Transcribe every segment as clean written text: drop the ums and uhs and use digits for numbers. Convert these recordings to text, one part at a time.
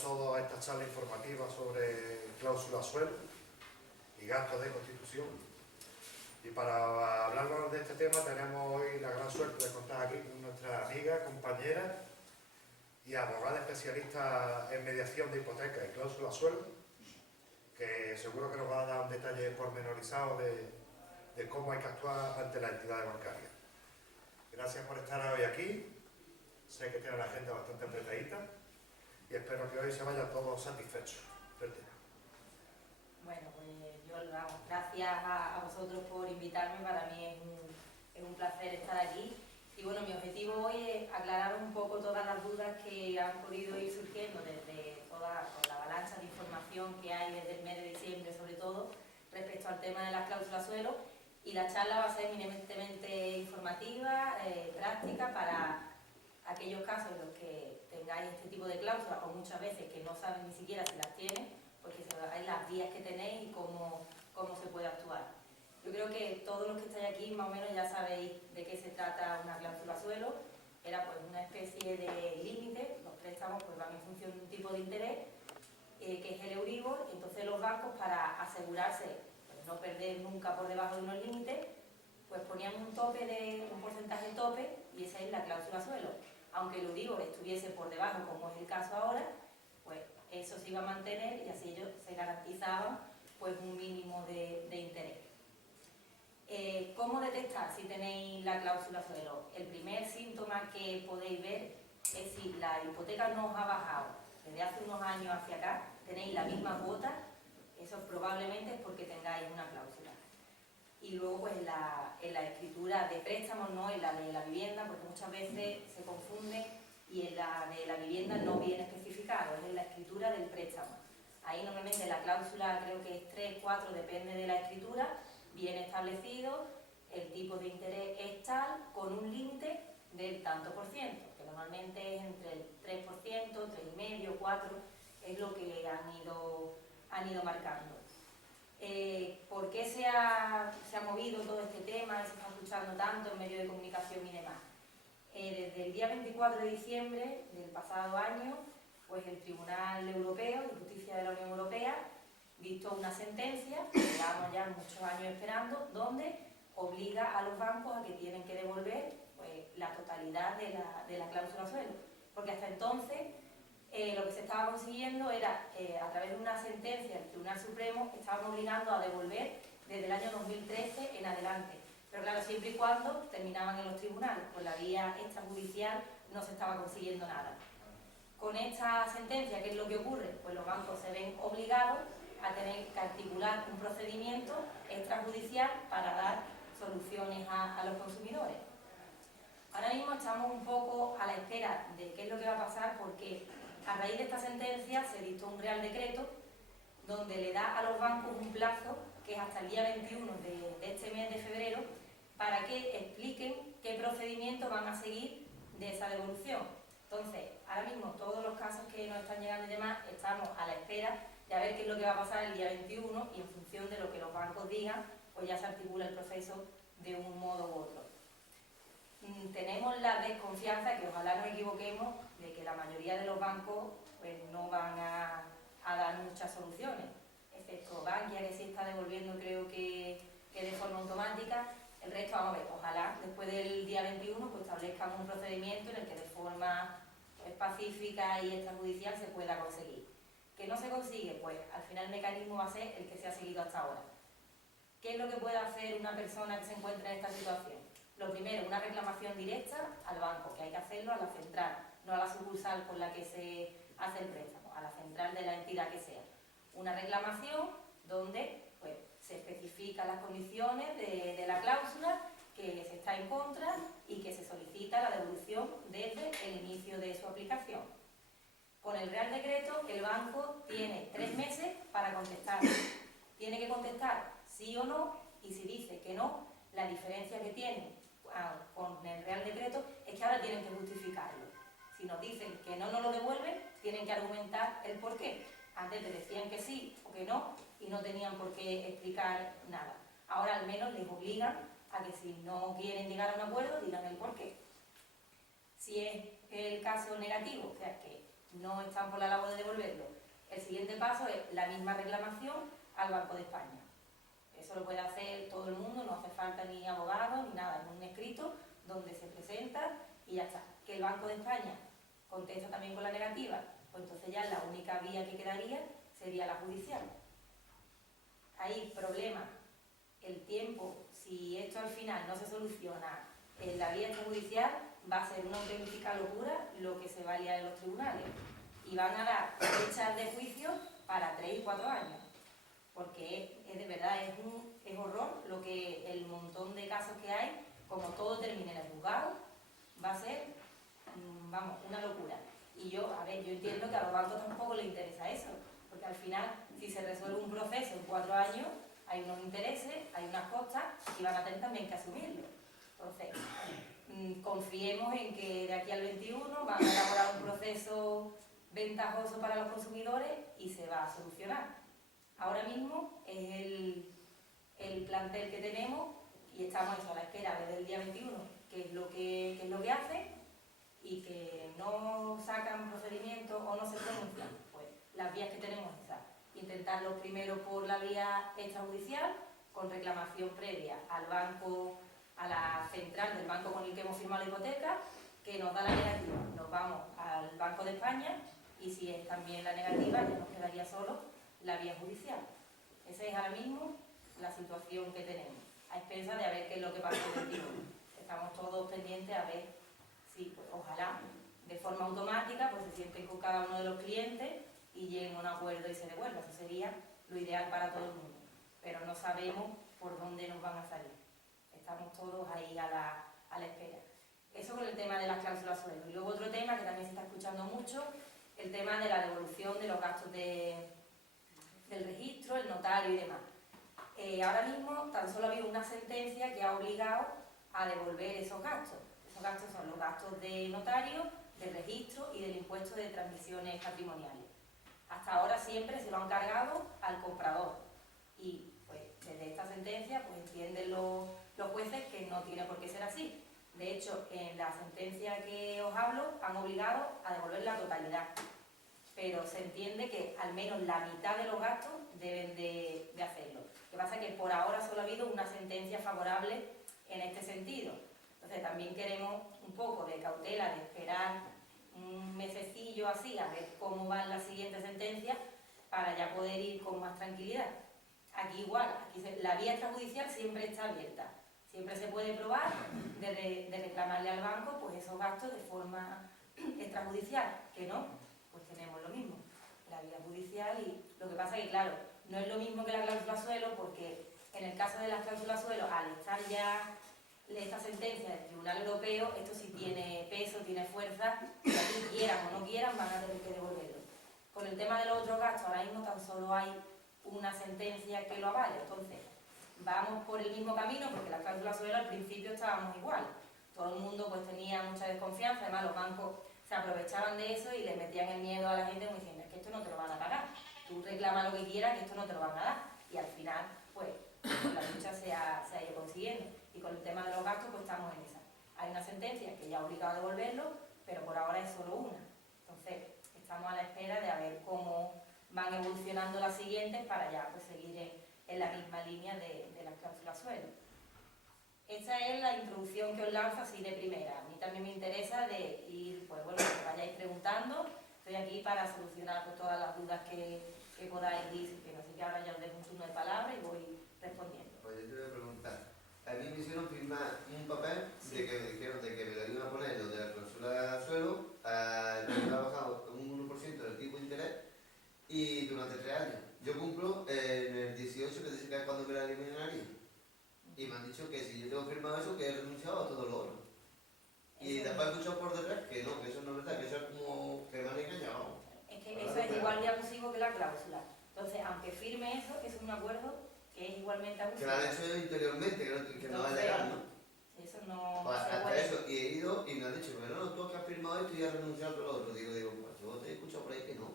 todos a esta charla informativa sobre cláusula suelo y gastos de constitución. Y para hablarnos de este tema tenemos hoy la gran suerte de contar aquí con nuestra amiga, compañera y abogada especialista en mediación de hipotecas y cláusula suelo, que seguro que nos va a dar un detalle pormenorizado de cómo hay que actuar ante las entidades bancarias. Gracias por estar hoy aquí. Sé que tiene la agenda bastante apretadita y espero que hoy se vayan todos satisfechos del tema. Bueno, pues yo gracias a vosotros por invitarme. Para mí es un placer estar aquí. Y bueno, mi objetivo hoy es aclarar un poco todas las dudas que han podido ir surgiendo desde con la avalancha de información que hay desde el mes de diciembre, sobre todo, respecto al tema de las cláusulas suelo. Y la charla va a ser eminentemente informativa, práctica, para aquellos casos en los que tengáis este tipo de cláusulas, o muchas veces que no saben ni siquiera si las tienen, porque sabéis las vías que tenéis y cómo se puede actuar. Yo creo que todos los que estáis aquí más o menos ya sabéis de qué se trata una cláusula suelo. Era pues una especie de límite. Los préstamos pues van en función de un tipo de interés, que es el Euribor. Entonces los bancos, para asegurarse pues, no perder nunca por debajo de unos límites, pues ponían un porcentaje tope, y esa es la cláusula suelo. Aunque el Euribor estuviese por debajo, como es el caso ahora, pues eso se iba a mantener y así ellos se garantizaban pues un mínimo de interés. ¿Cómo detectar si tenéis la cláusula suelo? El primer síntoma que podéis ver es si la hipoteca no os ha bajado desde hace unos años hacia acá, tenéis la misma cuota, eso probablemente es porque tengáis una cláusula. Y luego pues en la escritura de préstamos, no en la de la vivienda, porque muchas veces se confunde y en la de la vivienda no viene especificado, es en la escritura del préstamo. Ahí normalmente la cláusula creo que es 3, 4, depende de la escritura, viene establecido, el tipo de interés es tal, con un límite del tanto por ciento, que normalmente es entre el 3%, 3,5%, 4%, es lo que han ido marcando. ¿Por qué se ha movido todo este tema y se está escuchando tanto en medios de comunicación y demás? Desde el día 24 de diciembre del pasado año, pues el Tribunal Europeo de Justicia de la Unión Europea dictó una sentencia, que llevamos ya muchos años esperando, donde obliga a los bancos a que tienen que devolver pues, la totalidad de la cláusula suelo. Porque hasta entonces lo que se estaba consiguiendo era, a través de una sentencia del Tribunal Supremo, estaban obligando a devolver desde el año 2013 en adelante. Pero claro, siempre y cuando terminaban en los tribunales, pues la vía extrajudicial no se estaba consiguiendo nada. Con esta sentencia, ¿qué es lo que ocurre? Pues los bancos se ven obligados a tener que articular un procedimiento extrajudicial para dar soluciones a los consumidores. Ahora mismo estamos un poco a la espera de qué es lo que va a pasar, porque a raíz de esta sentencia se dictó un Real Decreto donde le da a los bancos un plazo, que es hasta el día 21 de este mes de febrero, para que expliquen qué procedimiento van a seguir de esa devolución. Entonces, ahora mismo todos los casos que nos están llegando y demás, estamos a la espera de a ver qué es lo que va a pasar el día 21 y en función de lo que los bancos digan, pues ya se articula el proceso de un modo u otro. Tenemos la desconfianza, que ojalá nos equivoquemos, de que la mayoría de los bancos pues, no van a dar muchas soluciones, excepto Bankia, que sí está devolviendo creo que de forma automática. El resto, vamos a ver, ojalá después del día 21 pues establezcan un procedimiento en el que de forma pues, pacífica y extrajudicial se pueda conseguir. ¿Que no se consigue? Pues al final el mecanismo va a ser el que se ha seguido hasta ahora. ¿Qué es lo que puede hacer una persona que se encuentra en esta situación? Lo primero, una reclamación directa al banco, que hay que hacerlo a la central, no a la sucursal con la que se hace el préstamo, a la central de la entidad que sea. Una reclamación donde pues, se especifican las condiciones de la cláusula, que se está en contra y que se solicita la devolución desde el inicio de su aplicación. Con el Real Decreto, el banco tiene 3 meses para contestar. Tiene que contestar sí o no, y si dice que no, la diferencia que tiene con el Real Decreto es que ahora tienen que justificarlo. Si nos dicen que no nos lo devuelven, tienen que argumentar el por qué. Antes te decían que sí o que no y no tenían por qué explicar nada. Ahora al menos les obligan a que si no quieren llegar a un acuerdo, digan el por qué. Si es el caso negativo, o sea que no están por la labor de devolverlo, el siguiente paso es la misma reclamación al Banco de España. Eso lo puede hacer todo el mundo, no hace falta ni abogado ni nada, es un escrito donde se presenta y ya está. Que el Banco de España contesta también con la negativa, pues entonces ya la única vía que quedaría sería la judicial. Hay problema, el tiempo, si esto al final no se soluciona en la vía judicial, va a ser una auténtica locura lo que se va a liar en los tribunales. Y van a dar fechas de juicio para 3 y 4 años. Porque es de verdad, es horror lo que el montón de casos que hay, como todo termine en el juzgado, va a ser, vamos, una locura. Y yo entiendo que a los bancos tampoco les interesa eso, porque al final, si se resuelve un proceso en 4 años, hay unos intereses, hay unas costas y van a tener también que asumirlo. Entonces, confiemos en que de aquí al 21 van a elaborar un proceso ventajoso para los consumidores y se va a solucionar. Ahora mismo es el plantel que tenemos y estamos a la espera desde el día 21, qué es lo que hace, y que no sacan procedimientos o no se pronuncian. Pues las vías que tenemos es esas. Intentarlo primero por la vía extrajudicial, con reclamación previa al banco, a la central del banco con el que hemos firmado la hipoteca, que nos da la negativa. Nos vamos al Banco de España y si es también la negativa, ya nos quedaría solo la vía judicial. Esa es ahora mismo la situación que tenemos, a expensas de a ver qué es lo que pasa en el tiempo. Estamos todos pendientes a ver si, pues, ojalá, de forma automática, pues se sienten con cada uno de los clientes y lleguen a un acuerdo y se devuelva. Eso sería lo ideal para todo el mundo. Pero no sabemos por dónde nos van a salir. Estamos todos ahí a la espera. Eso con el tema de las cláusulas suelo. Y luego otro tema que también se está escuchando mucho, el tema de la devolución de los gastos del registro, el notario y demás. Ahora mismo tan solo ha habido una sentencia que ha obligado a devolver esos gastos. Esos gastos son los gastos de notario, de registro y del impuesto de transmisiones patrimoniales. Hasta ahora siempre se lo han cargado al comprador y pues desde esta sentencia pues entienden los jueces que no tiene por qué ser así. De hecho, en la sentencia que os hablo han obligado a devolver la totalidad, pero se entiende que al menos la mitad de los gastos deben de hacerlo. Lo que pasa es que por ahora solo ha habido una sentencia favorable en este sentido. Entonces también queremos un poco de cautela, de esperar un mesecillo así, a ver cómo van las siguientes sentencias, para ya poder ir con más tranquilidad. Aquí igual, la vía extrajudicial siempre está abierta. Siempre se puede probar de reclamarle al banco pues esos gastos de forma extrajudicial, que no, pues tenemos lo mismo, la vía judicial. Y lo que pasa es que, claro, no es lo mismo que la cláusula suelo, porque en el caso de las cláusulas suelo, al estar ya esta sentencia del Tribunal Europeo, esto sí tiene peso, tiene fuerza, y aquí quieran o no quieran van a tener que devolverlo. Con el tema de los otros gastos, ahora mismo tan solo hay una sentencia que lo avale. Entonces, vamos por el mismo camino, porque la cláusula suelo al principio estábamos igual. Todo el mundo pues tenía mucha desconfianza, además los bancos se aprovechaban de eso y le metían el miedo a la gente como diciendo, es que esto no te lo van a pagar, tú reclama lo que quieras, que esto no te lo van a dar. Y al final, pues, la lucha se ha ido consiguiendo. Y con el tema de los gastos, pues estamos en esa. Hay una sentencia que ya ha obligado a devolverlo, pero por ahora es solo una. Entonces, estamos a la espera de a ver cómo van evolucionando las siguientes para ya pues seguir en la misma línea de las cláusulas suelo. Esta es la introducción que os lanzo así de primera. A mí también me interesa de ir, pues bueno, que vayáis preguntando. Estoy aquí para solucionar pues, todas las dudas que podáis ir, así que ahora ya os dejo un turno de palabra y voy respondiendo. Pues yo te voy a preguntar. A mí me hicieron firmar un papel de que me dijeron de que me lo iban a poner lo de la cláusula suelo, me ha bajado un 1% del tipo de interés y durante 3 años. Yo cumplo en el 18, que dice que es cuando me la eliminaría. Y me han dicho que si yo tengo firmado eso, que he renunciado a todo lo otro. Y después he escuchado por detrás que no, que eso no es verdad, que eso es como que me han engañado. Es que eso es igual de abusivo que la cláusula. Entonces, aunque firme eso, es un acuerdo que es igualmente abusivo. Que lo han hecho interiormente, que no va a llegar, ¿no? Eso no pues se hasta puede. eso, y he ido y me han dicho, pero no, tú que has firmado esto y has renunciado a todo lo otro. Digo, pues yo te he escuchado por ahí que no.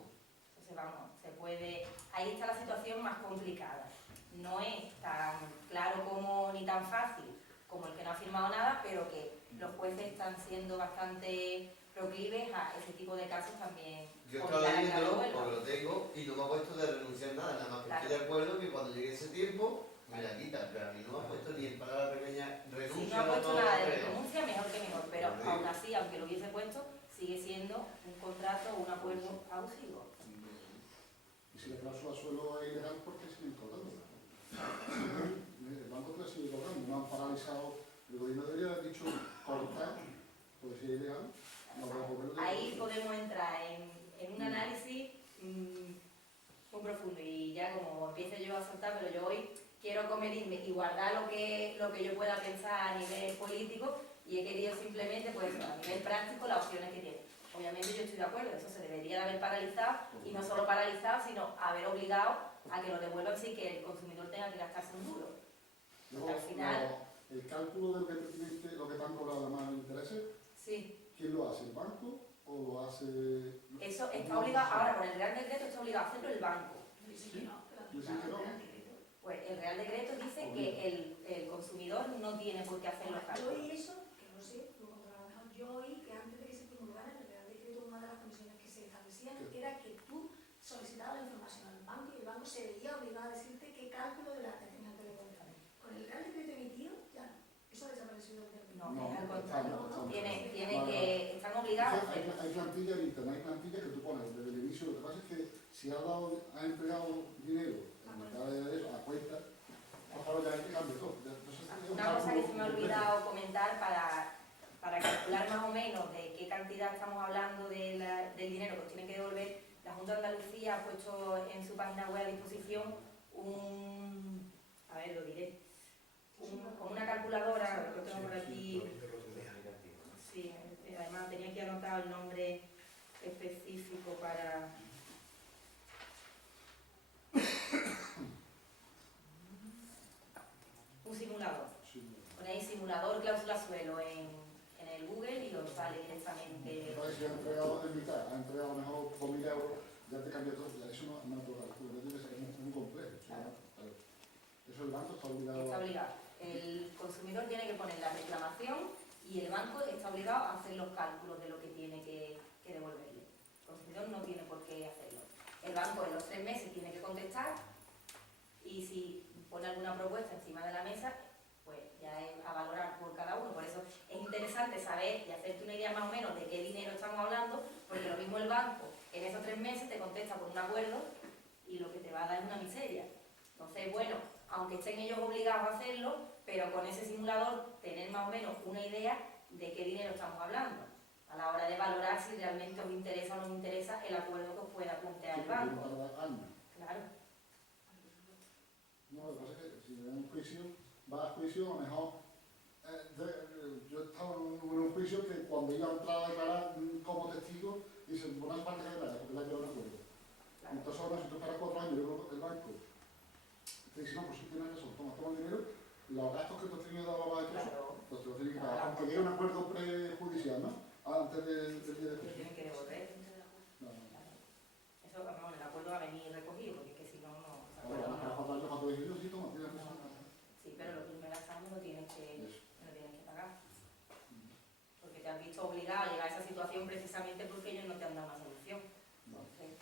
Entonces, vamos, se puede. Ahí está la situación más complicada. No es tan claro como ni tan fácil como el que no ha firmado nada, pero que los jueces están siendo bastante proclives a ese tipo de casos también. Yo he estado obligar a que leyéndolo vuelva. porque lo tengo y no me ha puesto de renunciar nada, nada más que Claro. estoy de acuerdo que cuando llegue ese tiempo me la quitan, pero a mí no me ha puesto ni en palabra pequeña Si renuncia. no ha puesto no, nada de creo. renuncia, mejor que mejor, pero Lo digo. aún así, aunque lo hubiese puesto, sigue siendo un contrato o un acuerdo abusivo. Y si la cláusula suelo es ilegal, ¿por qué siguen cobrando? El banco te la sigue cobrando, no han paralizado. El gobierno debería haber dicho cortar, porque si es ilegal, no va a poder. Ahí podemos entrar en un análisis muy profundo y ya como empiezo yo a soltar, pero yo hoy quiero comerme y guardar lo que yo pueda pensar a nivel político y he querido simplemente, pues a nivel práctico, las opciones que tiene. Obviamente yo estoy de acuerdo, eso se debería de haber paralizado y no solo paralizado, sino haber obligado a que lo devuelvan sin que el consumidor tenga que gastarse un duro. Luego, al final- el cálculo de lo que te han cobrado además de intereses, Sí, ¿quién lo hace? ¿El banco o lo hace...? eso está obligado, ahora con el Real Decreto está obligado a hacerlo el banco. Dicen que no. Pues el Real Decreto dice que el consumidor no tiene por qué hacer los Yo cálculos. oí eso, que no sé, tú controlas mejor, yo oí que antes de que se promulgara el Real Decreto, una de las condiciones que se establecían era que tú solicitabas la información al banco y el banco se veía obligado a decirte qué cálculo de la tenías que devolver. Con el Real Decreto emitido, ya no. Eso ha desaparecido del No, No, es al está contrario. no, está Tiene Vale, que, están obligados a Hay, hacerlo. hay plantillas en internet, hay plantillas que tú pones desde el inicio. Lo que pasa es que si has entregado dinero en mitad de eso, a cuenta, pues ahora ya hay que cambiar todo. Entonces, es un Una cosa que cálculo se me ha complejo. olvidado comentar para calcular más o menos de qué cantidad estamos hablando del dinero que os tienen que devolver, la Junta de Andalucía ha puesto en su página web a disposición a ver, lo diré, como una calculadora, lo tengo por aquí, sí, además tenía aquí anotado el nombre específico para... Un simulador. Sí. Ponéis simulador cláusula suelo en el Google y os sale directamente. Entonces, si ha entregado en mitad, ha entregado a lo mejor 2.000 euros, ya te cambia todo. Ya eso no toca. Es muy complejo. O sea, claro. Eso el banco está obligado Está a... obligado. El consumidor tiene que poner la reclamación y el banco está obligado a hacer los cálculos de lo que tiene que devolverle. El consumidor no tiene por qué hacerlo. El banco en los 3 meses tiene que contestar y si pone alguna propuesta encima de la mesa, pues ya es a valorar por cada uno. Por eso es interesante saber y hacerte una idea más o menos de qué dinero estamos hablando, porque lo mismo el banco en esos 3 meses te contesta con un acuerdo y lo que te va a dar es una miseria. Entonces, bueno, aunque estén ellos obligados a hacerlo, pero con ese simulador tener más o menos una idea de qué dinero estamos hablando, a la hora de valorar si realmente os interesa o no os interesa el acuerdo que os pueda plantear el banco. Claro. No, lo que pasa es que si le dan un juicio, va a juicio, a lo mejor... yo he estado en un juicio que cuando iba a entrar a declarar como testigo, dicen, bueno, hace falta que declares, porque ya quedó un acuerdo. Claro. Entonces ahora, si tú esperas 4 años, yo creo que el banco te dice, no, pues si tienes razón, toma el dinero, los gastos que tú has tenido de abogado y todo eso, Claro. pues te los tienes que pagar, aunque llegue un acuerdo prejudicial, ¿no? Antes del día de Lo juicio. tienen que devolver. No, no. Claro. Eso, vamos, el acuerdo va a venir recogido, porque es que si no, no se Ahora, acuerda van a nada. 4 años, cuando dices, yo sí, toma, tienes razón. Sí, pero los primeros años lo tienes que pagar. Porque te has visto obligado a llegar a esa situación precisamente porque ellos no te han dado una solución. No. Entonces,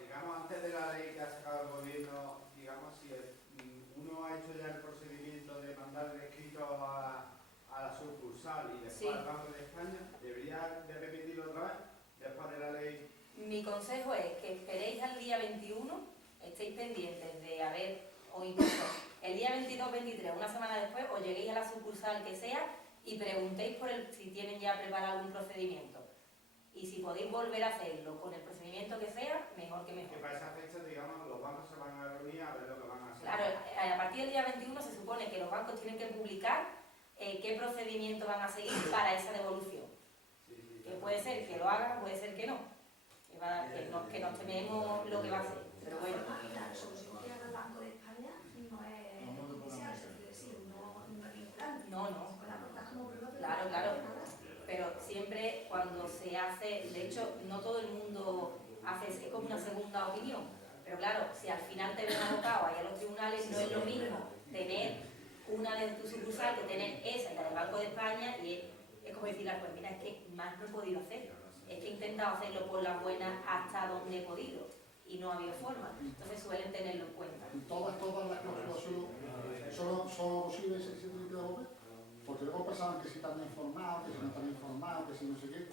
Digamos, antes de la ley que ha sacado el gobierno, digamos, si uno ha hecho ya el procedimiento de mandar el escrito a la sucursal y después Sí. al Banco de España, ¿debería de repetirlo otra vez después de la ley? mi consejo es que esperéis al día 21, estéis pendientes de o incluso el día 22-23, una semana después, os lleguéis a la sucursal que sea y preguntéis si tienen ya preparado algún procedimiento. Y si podéis volver a hacerlo con el procedimiento que sea, mejor que Que mejor. para esa fecha, digamos, los bancos se van a reunir a ver lo que van a hacer. Claro, a partir del día 21 se supone que los bancos tienen que publicar qué procedimiento van a seguir para esa devolución. Sí, sí, Que puede ser que lo hagan, puede ser que no. Que nos tememos lo que va a hacer. Pero bueno, La solución que haga el Banco de España no es judicial, es decir, no es vinculante. no, no. Con la aportas como prueba, pero Claro, no claro. vale nada. Pero siempre cuando se hace, de hecho, no todo el mundo hace, es como una segunda opinión. Pero claro, si al final te ven abocado ahí a los tribunales, no es lo mismo tener una de tu sucursal que tener esa y la del Banco de España, y es como puede decir al juez, mira, es que más no he podido hacer. Es que he intentado hacerlo por las buenas hasta donde he podido y no ha habido forma. Entonces suelen tenerlo en cuenta. Y todas las cláusulas son posibles y se tienen que devolver. Porque luego pensaban que si están informados, que si no están informados, que si no sé qué.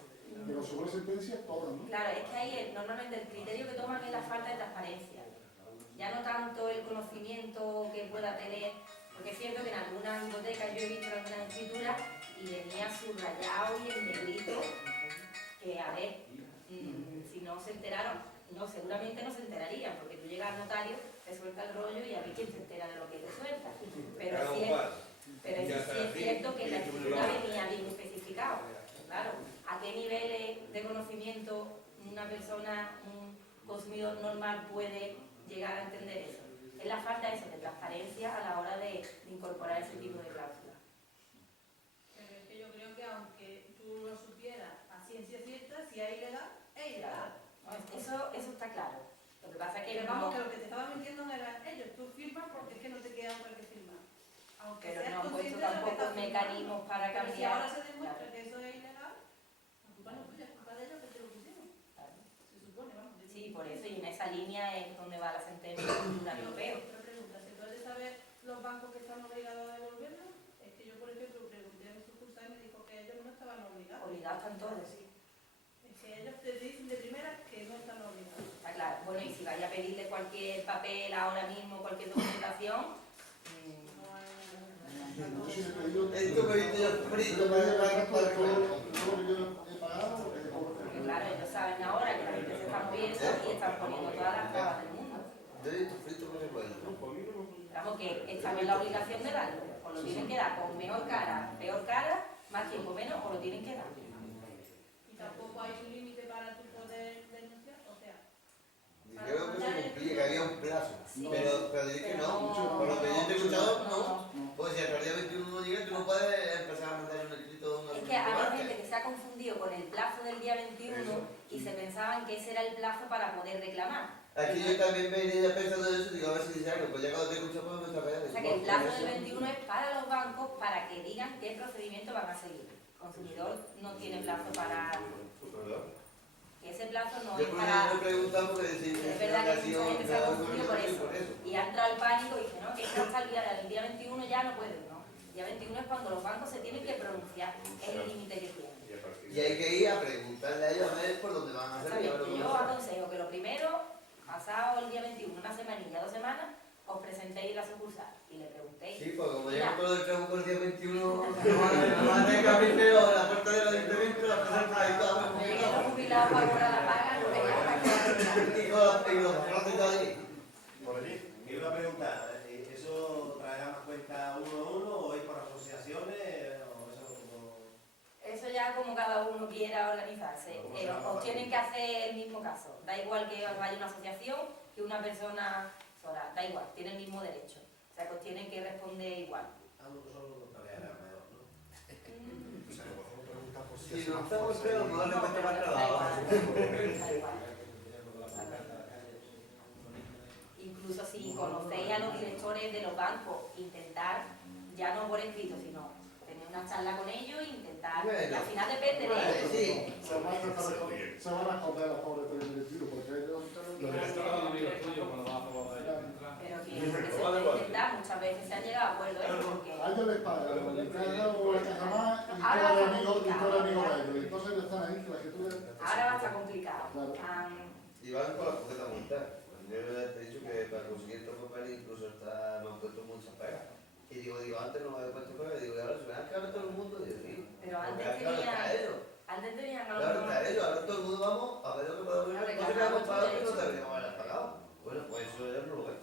Pero según la sentencia, todas, ¿no? Claro, es que ahí normalmente el criterio que toman es la falta de transparencia. Ya no tanto el conocimiento que pueda tener, porque es cierto que en algunas hipotecas yo he visto algunas escrituras y venía subrayado y en negrito, que a ver, si no se enteraron, no, seguramente no se enterarían, porque tú llegas al notario, te suelta el rollo y a ver quién se entera de lo que te suelta. Pero sí es cierto que la escritura venía bien especificado. Claro, ¿a qué niveles de conocimiento una persona, un consumidor normal puede llegar a entender eso? Es la falta de transparencia a la hora de incorporar ese tipo de cláusulas. Pero es que yo creo que aunque tú lo supieras a ciencia cierta, si es ilegal, es ilegal. Eso está claro. Lo que pasa es que Pero vamos, que lo que te estaban mintiendo no eran ellos. Tú firmas porque es que no te queda otra que firmar. Aunque pero seas no han puesto consciente de lo que tampoco estás firmando. mecanismos para Pero si cambiar. ahora se demuestra Claro, que eso es ilegal, la culpa no es tuya, es culpa de ellos que te lo pusieron. claro. Se supone, vamos. Sí, por eso, y en esa línea es donde va la sentencia del Tribunal Europeo. Otra pregunta, ¿se puede saber los bancos que están obligados a devolverlo? Es que yo, por ejemplo, pregunté a mi sucursal y me dijo que ellos no estaban obligados. Obligados están todos. Es que ellos te dicen de primera que no están obligados. Está claro. Bueno, y si vaya a pedirle cualquier papel ahora mismo, cualquier documentación, Yo sí he pedido... Esto me dice yo frito para todo lo que yo he pagado, es de cobro. porque claro, ellos saben ahora que la gente se está moviendo y están poniendo todas las trabas del mundo. Yo he visto frito que se puede. Digamos que están en la obligación de darlo. O lo tienen que dar con mejor cara, peor cara, más tiempo menos, o lo tienen que dar. Y tampoco hay un límite para tu poder denunciar, o sea, Creo que se cumplía, que había un plazo. Sí. Pero diré que no. Por lo que yo te he escuchado, no. Pues si hasta el día 21 no llega, tú no puedes empezar a mandar un escrito. Es que hay gente que se ha confundido con el plazo del día 21 y se pensaban que ese era el plazo para poder reclamar. Aquí yo también me iría pensando de eso, digo, a ver si dice algo. Pues ya cuando te escucho, pues me está callado. O sea que el plazo del 21 es para los bancos para que digan qué procedimiento van a seguir. El consumidor no tiene plazo para... Que ese plazo no Yo es por para... eso me preguntaba porque si Es verdad que mucha gente se ha confundido por eso. por eso. Y ha entrado el pánico y dice, no, que hasta el día 21 ya no pueden, ¿no? El día 21 es cuando los bancos se tienen que pronunciar, es el límite que tienen. Y hay que ir a preguntarle a ellos a ver por dónde van a hacer. Exactamente. Yo aconsejo que lo primero, pasado el día 21, una semanilla, 2 semanas, os presentéis la sucursal y le preguntéis. Sí, pues como Mira, ya todo el trabajo el día 21, no van a tener que abrir la puerta del ayuntamiento, la presenta ahí todo. cuando lleguen los jubilados para cobrar la paga, lo que hagan es que Y los brazos todo ahí. Por allí. Me iba a preguntar, ¿eso traerá más cuenta uno a uno o es por asociaciones? O eso como... eso ya como cada uno quiera organizarse. Os tienen que hacer el mismo caso. Da igual que os vaya una asociación que una persona sola. Da igual, tiene el mismo derecho. O sea que os tienen que responder igual. Solo traerá mejor, ¿no? O sea, a lo mejor preguntan por si Si es no una estamos fuerza feos, y- no le No, cuesta pero más da trabajo. igual. Da igual. Incluso si conocéis a los directores de los bancos, intentar, ya no por escrito, sino tener una charla con ellos e intentar, Bueno. que al final depende de ellos. Sí. Se van a esconder los pobres teledirectivos porque ellos... Los directores son amigos tuyos cuando vas a favor de ellos. Pero que se puede intentar, muchas veces se han llegado a acuerdos, porque A ellos les pagan la caja o la caja más y Ahora todo el va amigo complicado. de ellos. Entonces ellos están ahí que la escritura... ahora va a estar complicado. Claro. Y van con la cojeta montada. Yo te he dicho que para conseguir estos papeles incluso está, me han puesto muchas pegas. Y digo, antes no me había puesto pegas, digo, y ahora se me han quedado todo el mundo. Y digo, sí. Pero Porque antes ahora está tenían, ellos. antes tenían Claro, está algunos... ellos. Ahora todo el mundo vamos a ver lo que podemos ver. No se me ha pagado que no deberíamos haber pagado. Bueno, pues eso ellos no lo ven.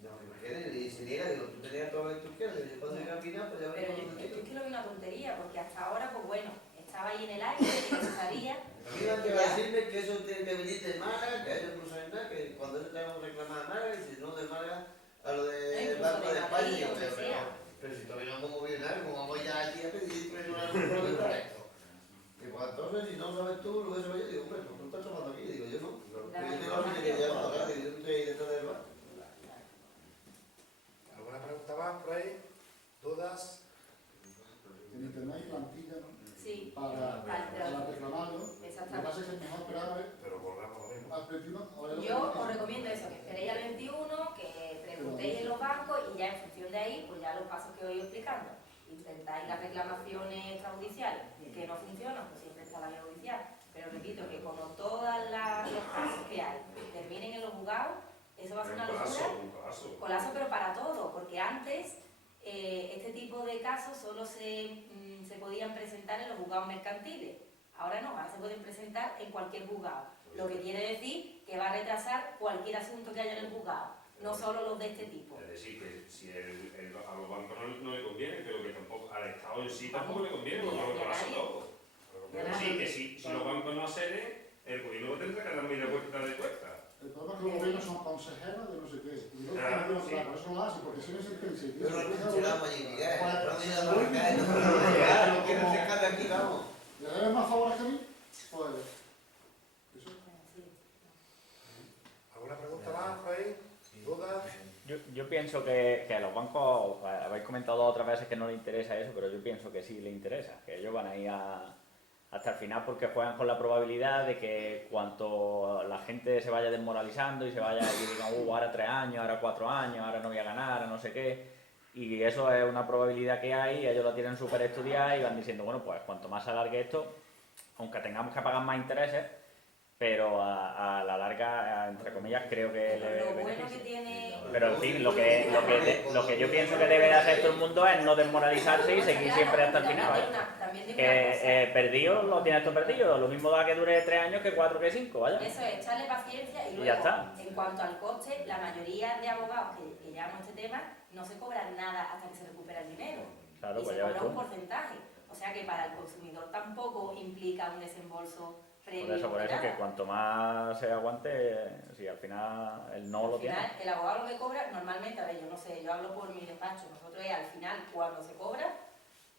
No, que me quieren y se niega, digo, tú tenías todo lo que tú quieres. Y yo cuando llegué a final, pues ya Pero veremos yo dónde es que lo veo una tontería, porque hasta ahora, pues bueno, estaba ahí en el aire, y no se sabía. A mí me han llegado a decirme que eso tiene que venir de Málaga, que ellos no saben nada, que cuando eso tenemos que reclamar a Málaga, y si no de Málaga, a lo del Incluso Banco de de España, Madrid, digo, donde sea. pero si todavía no hemos movido nada, como vamos ya allí a pedir que no hagamos un problema esto. Y pues entonces, si no sabes tú lo que soy yo, digo, hombre, pues tú estás tomando aquí, digo, yo no. La Yo tengo algo que llevar acá, digo, yo no estoy ahí detrás del bar. ¿Alguna pregunta más por ahí? ¿Dudas? En internet hay plantillas, ¿no? los pasos que os he ido explicando. Intentáis las reclamaciones extrajudiciales que no funcionan, pues siempre está la vía judicial. Pero repito que como todos los casos que hay terminen en los juzgados, eso va a ser una locura. Colazo, pero para todo, porque antes este tipo de casos solo se podían presentar en los juzgados mercantiles. Ahora no, ahora se pueden presentar en cualquier juzgado. Lo que quiere decir que va a retrasar cualquier asunto que haya en el juzgado, no solo los de este tipo. Es decir, que si a los bancos no le conviene, pero que tampoco al Estado en sí tampoco le conviene, porque lo retrasa todo. Es decir, que si los bancos no acceden, el gobierno tendrá que dar media vuelta de cuesta. El problema es que los gobiernos son consejeros de no sé qué. Y no tengo claro, eso lo hacen, porque si no es el principio. Pero no funcionamos allí, Miguel. No me da para acá, no quiero sacar de aquí, vamos. ¿Le debes más favores que a mí? Pues... ¿eso? ¿Alguna pregunta más, Javi? ¿Dudas? Yo pienso que a los bancos, habéis comentado otras veces que no les interesa eso, pero yo pienso que sí les interesa, que ellos van a ir hasta el final porque juegan con la probabilidad de que cuanto la gente se vaya desmoralizando y se vaya y digan, ahora 3 años, ahora 4 años, ahora no voy a ganar, ahora no sé qué, y eso es una probabilidad que hay, ellos la tienen súper estudiada y van diciendo, bueno, pues cuanto más se alargue esto, aunque tengamos que pagar más intereses, pero a la larga, entre comillas, creo que le Lo bueno que beneficia. tiene... Pero en fin, lo que yo pienso que debe de hacer todo el mundo es no desmoralizarse y seguir siempre hasta el final, ¿vale? También digo una Que cosa. perdido lo tienes todo perdido, lo mismo da que dure 3 años que 4 que 5, vaya. Eso es, echarle paciencia y Y luego, ya está. en cuanto al coste, la mayoría de abogados que llevan este tema no se cobran nada hasta que se recupera el dinero. Claro, Y pues se ya ves cobra un tú. porcentaje. O sea que para el consumidor tampoco implica un desembolso previo. Por de eso que nada. cuanto más se aguante, si al final el no lo Al final, tiene. el abogado lo que cobra, normalmente, a ver, yo no sé, yo hablo por mi despacho, nosotros es al final, cuando se cobra,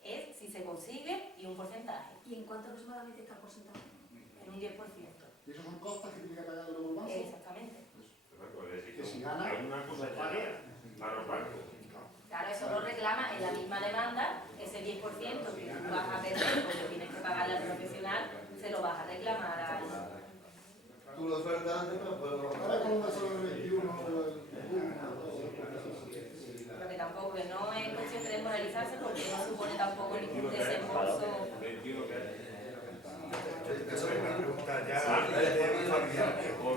es si se consigue y un porcentaje, ¿Y en cuánto aproximadamente está el porcentaje? en un 10%. ¿Y esos son costas que tiene que pagar luego el banco? Exactamente. Que si gana, es una cosa seria para los bancos. Claro, eso lo reclama en la misma demanda, ese 10% que tú vas a perder porque tienes que pagarle al profesional, se lo vas a reclamar al... Tú lo sueltas antes, pero después lo ahora con una sola de 21, Pero que tampoco, que no es cuestión de desmoralizarse porque no supone tampoco ningún desembolso. 21 que Esa es una pregunta ya familiar. Yo tengo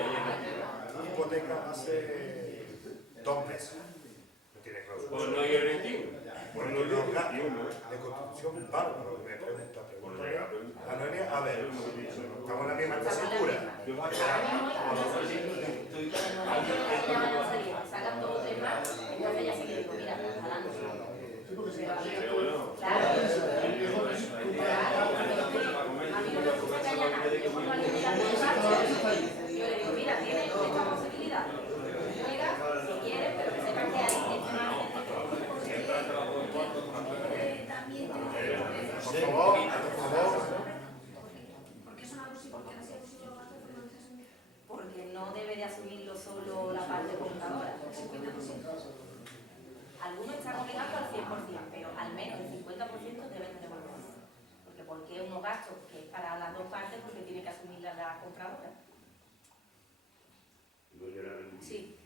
una hipoteca hace 2 meses. No tiene cláusula. pues no hay el 21. Bueno, los gastos de construcción bárbaros, me pregunta. A Noelia, a ver, estamos en la misma tesitura. Sacan todos los demás, entonces ya sí que digo, mira, adelante. sí, porque si Pero a mí Pero bueno, claro, a mí no me gusta que haya nada. Yo cuando alguien me da un despacho, yo le digo, mira, tienes esta posibilidad. Juega si quieres, pero que sepas que hay gente más Por favor, por favor. ¿Por qué son abusivos? ¿Por qué han sido abusivos los bancos de formalización? porque no debe de asumirlo solo la parte compradora. Algunos están obligados al 100%, pero al menos el 50% deben de devolverse. Porque es unos gastos que es para las dos partes porque tiene que asumirla la compradora. Sí,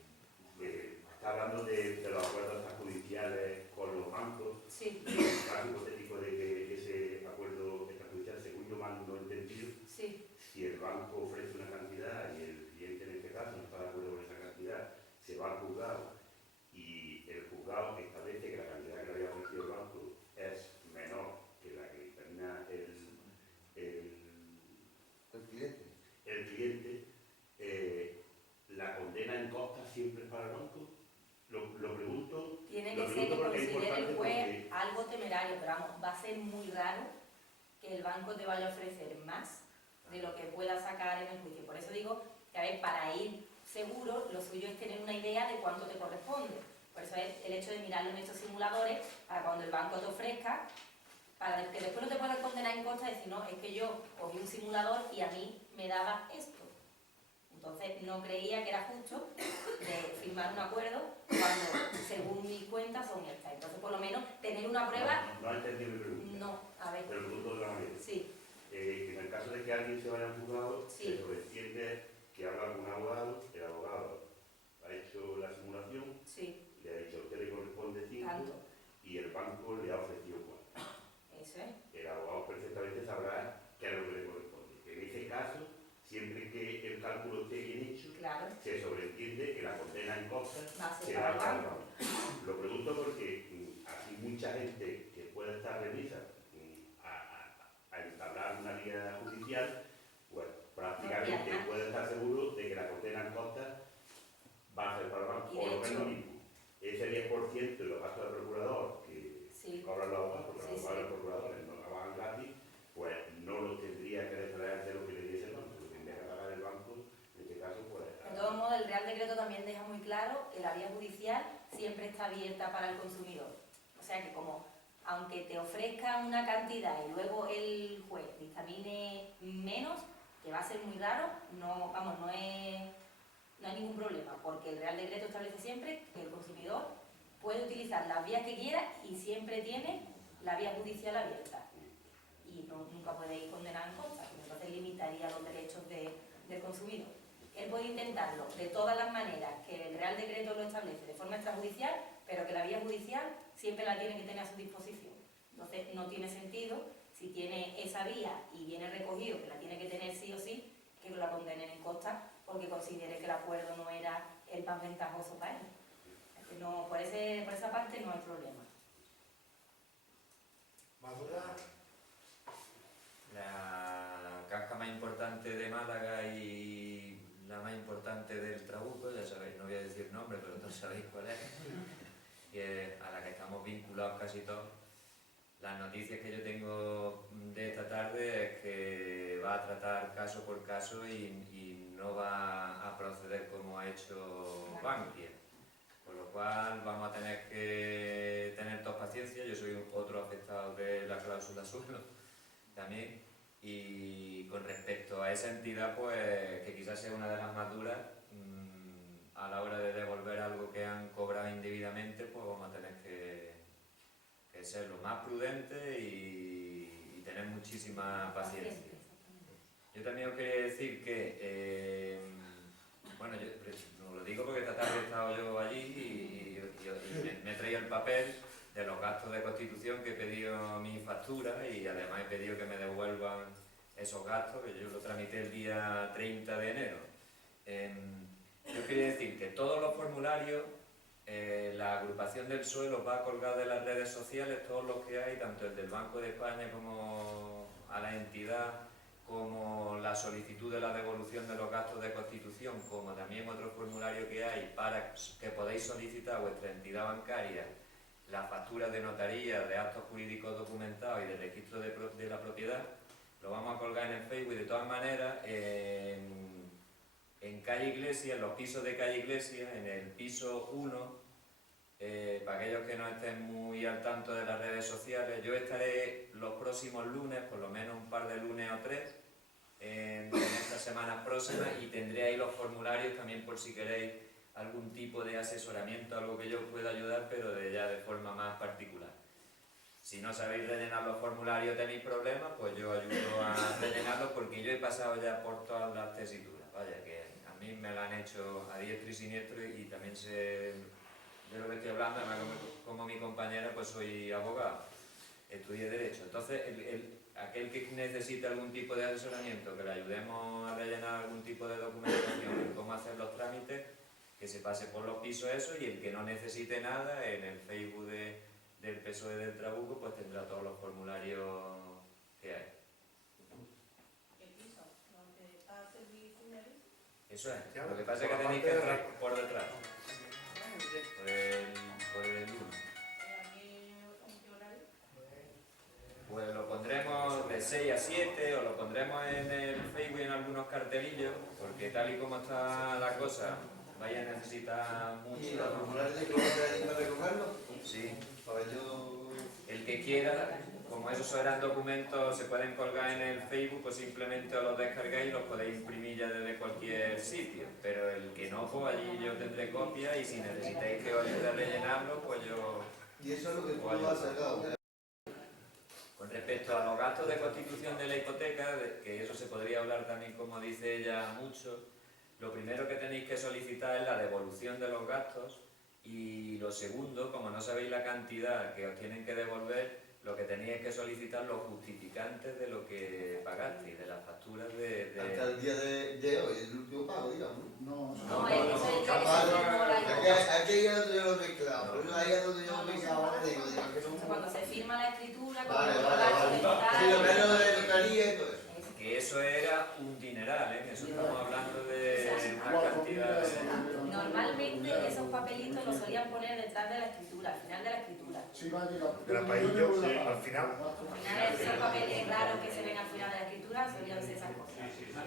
Está hablando de los acuerdos extrajudiciales con los bancos. sí, Caso hipotético de que ese acuerdo extrajudicial, según yo mal no he entendido, sí. si el banco ofrece una cantidad y el cliente en este caso no está de acuerdo con esa cantidad, se va al juzgado y el juzgado establece que la cantidad que le había ofrecido el banco es menor que la que determina el cliente, la condena en costa siempre es para el banco. Lo pregunto. Tiene lo que ser que pregunto porque es considere el importante juez porque- algo temerario, pero vamos, va a ser muy raro que el banco te vaya a ofrecer más de lo que pueda sacar en el juicio. Por eso digo que, a ver, para ir seguro, lo suyo es tener una idea de cuánto te corresponde. Por eso es el hecho de mirarlo en estos simuladores, para cuando el banco te ofrezca, para que después no te puedas condenar en costa y decir, no, es que yo cogí un simulador y a mí me daba esto. Entonces no creía que era justo de firmar un acuerdo cuando, según mis cuentas, son estas. Entonces, por lo menos, tener una prueba, No ha entendido mi pregunta. no, a ver, Pero lo pregunto de otra manera. sí, En el caso de que alguien se vaya a un juzgado, Sí. se sobreentiende que habla con un abogado, el abogado ha hecho la simulación abierta para el consumidor. O sea que como, aunque te ofrezca una cantidad y luego el juez dictamine menos, que va a ser muy raro, no hay ningún problema, porque el Real Decreto establece siempre que el consumidor puede utilizar las vías que quiera y siempre tiene la vía judicial abierta. Y nunca puede ir condenado en contra, porque entonces limitaría los derechos del consumidor. Él puede intentarlo de todas las maneras que el Real Decreto lo establece de forma extrajudicial, pero que la vía judicial siempre la tiene que tener a su disposición. Entonces no tiene sentido, si tiene esa vía y viene recogido que la tiene que tener sí o sí, que la condenen en costa porque considere que el acuerdo no era el más ventajoso para él. Entonces, no, por esa parte no hay problema. ¿Más dudas? La casca más importante de Málaga y la más importante del Trabuco, ya sabéis, no voy a decir nombre, pero todos sabéis cuál es, que a la que estamos vinculados casi todos. Las noticias que yo tengo de esta tarde es que va a tratar caso por caso y no va a proceder como ha hecho Bankia. Con lo cual vamos a tener que tener toda paciencia. Yo soy otro afectado de la cláusula suelo también. Y con respecto a esa entidad, pues que quizás sea una de las más duras, a la hora de devolver algo que han cobrado indebidamente, pues vamos a tener que ser lo más prudente y tener muchísima paciencia. Yo también os quería decir que, bueno, yo os lo digo porque esta tarde he estado yo allí y me he traído el papel de los gastos de constitución que he pedido mi factura y además he pedido que me devuelvan esos gastos, que yo lo tramité el día 30 de enero. Yo quería decir que todos los formularios, la agrupación del suelo va a colgar de las redes sociales, todos los que hay, tanto el del Banco de España como a la entidad, como la solicitud de la devolución de los gastos de constitución, como también otro formulario que hay para que podáis solicitar a vuestra entidad bancaria las facturas de notaría, de actos jurídicos documentados y de registro de la propiedad, lo vamos a colgar en el Facebook y de todas maneras en Calle Iglesia, en los pisos de Calle Iglesia, en el piso 1, para aquellos que no estén muy al tanto de las redes sociales, yo estaré los próximos lunes, por lo menos un par de lunes o 3, en estas semanas próximas, y tendré ahí los formularios también por si queréis algún tipo de asesoramiento, algo que yo os pueda ayudar, pero ya de forma más particular. Si no sabéis rellenar los formularios tenéis problemas, pues yo ayudo a rellenarlos porque yo he pasado ya por todas las tesituras. Vaya, que a mí me la han hecho a diestro y siniestro y también sé de lo que estoy hablando, además como mi compañera pues soy abogado, estudié Derecho. Entonces, aquel que necesite algún tipo de asesoramiento, que le ayudemos a rellenar algún tipo de documentación, cómo hacer los trámites, que se pase por los pisos eso, y el que no necesite nada, en el Facebook del PSOE del Trabuco, pues tendrá todos los formularios que hay. ¿Qué piso? ¿Dónde está servicio y servicio? Eso es. Lo que pasa es que tenéis que entrar por detrás. Por el 1. ¿En qué horario? Pues lo pondremos de 6 a 7 o lo pondremos en el Facebook y en algunos cartelillos, porque tal y como está la cosa, vaya a necesitar mucho. ¿Y los formularios de que vamos a ir para recogerlos? Sí. Para yo... El que quiera, como esos eran documentos, se pueden colgar en el Facebook, pues simplemente os los descargáis y los podéis imprimir ya desde cualquier sitio. Pero el que no, pues allí yo tendré copia y si necesitáis que os ayude a rellenarlo, pues yo... ¿Y eso es lo que tú has sacado? Con respecto a los gastos de constitución de la hipoteca, que eso se podría hablar también, como dice ella, mucho, lo primero que tenéis que solicitar es la devolución de los gastos y lo segundo, como no sabéis la cantidad que os tienen que devolver, lo que tenéis que solicitar los justificantes de lo que pagasteis, de las facturas de... Hasta el día de hoy, el último pago, digamos. No, eso es Aquí es donde yo lo he mezclado, pero ahí es donde yo lo he mezclado, digo que no... Cuando se firma la escritura, Vale. Sí, lo menos de notaría y todo eso. Que eso era un dineral, ¿eh? Eso estamos hablando de una cantidad de... Normalmente esos papelitos los solían poner detrás de la escritura, al final de la escritura. Sí, va a llegar. Grapalillo, al final. Al final esos papeles raros que se ven al final de la escritura solían ser esas cosas.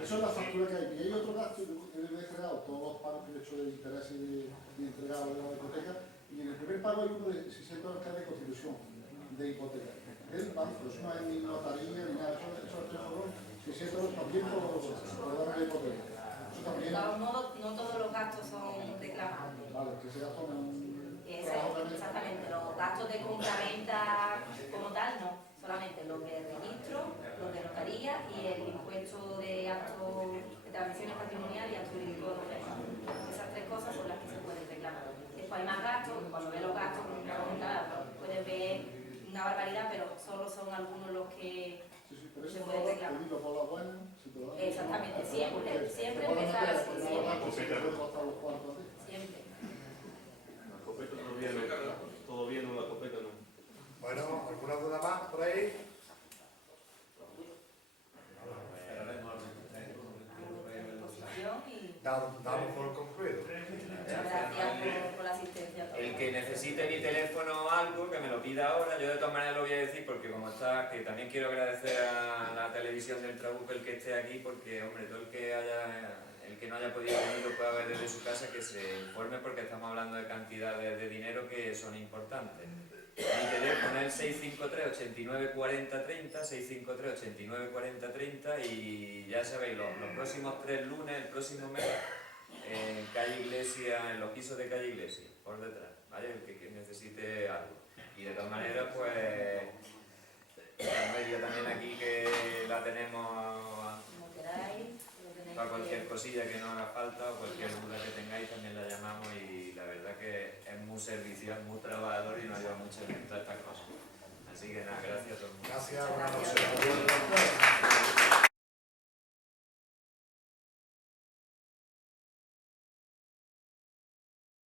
Eso es la factura que hay. Y hay otro gasto que he creado, todos los pagos que he hecho de interés y entregado de la hipoteca, Y en el primer pago hay uno de 600 euros que es de constitución, de hipoteca. El banco, eso no es ni notaría ni nada, eso es 3 euros, 600 euros también por dar la hipoteca. Eso De también. todos modos, no todos los gastos son reclamables. Vale, que se gasto en un. Exactamente, los gastos de compra-venta como tal no, solamente los de registro, los de notaría y el impuesto de actos de transmisiones patrimoniales y actos jurídicos. Esas 3 cosas son las que se pueden reclamar. Después hay más gastos, cuando ves los gastos, puedes ver una barbaridad, pero solo son algunos los que se pueden reclamar. Exactamente, siempre empezar así, siempre. Todo bien, la copeta no. Bueno, ¿alguna duda más por ahí? Damos por concluido. Muchas gracias por la asistencia. El que necesite mi teléfono o algo, que me lo pida ahora. Yo de todas maneras lo voy a decir porque como está, que también quiero agradecer a la televisión del Trabuco el que esté aquí, porque hombre, todo el que no haya podido venir lo pueda ver desde su casa, que se informe porque estamos hablando de cantidades de dinero que son importantes. Mi teléfono es el 653 89 40 30, 653 89 40 30 y ya sabéis, los próximos 3 lunes, el próximo mes, en calle Iglesia, en los pisos de calle Iglesia, por detrás, ¿vale? El que necesite algo. Y de todas maneras, pues, la media también aquí que la tenemos para cualquier cosilla que no haga falta o cualquier duda que tengáis también la llamamos y la verdad que es muy servicial, muy trabajador y nos ayuda mucho en todas estas cosas. Así que nada, gracias a todos. Gracias, buenas noches.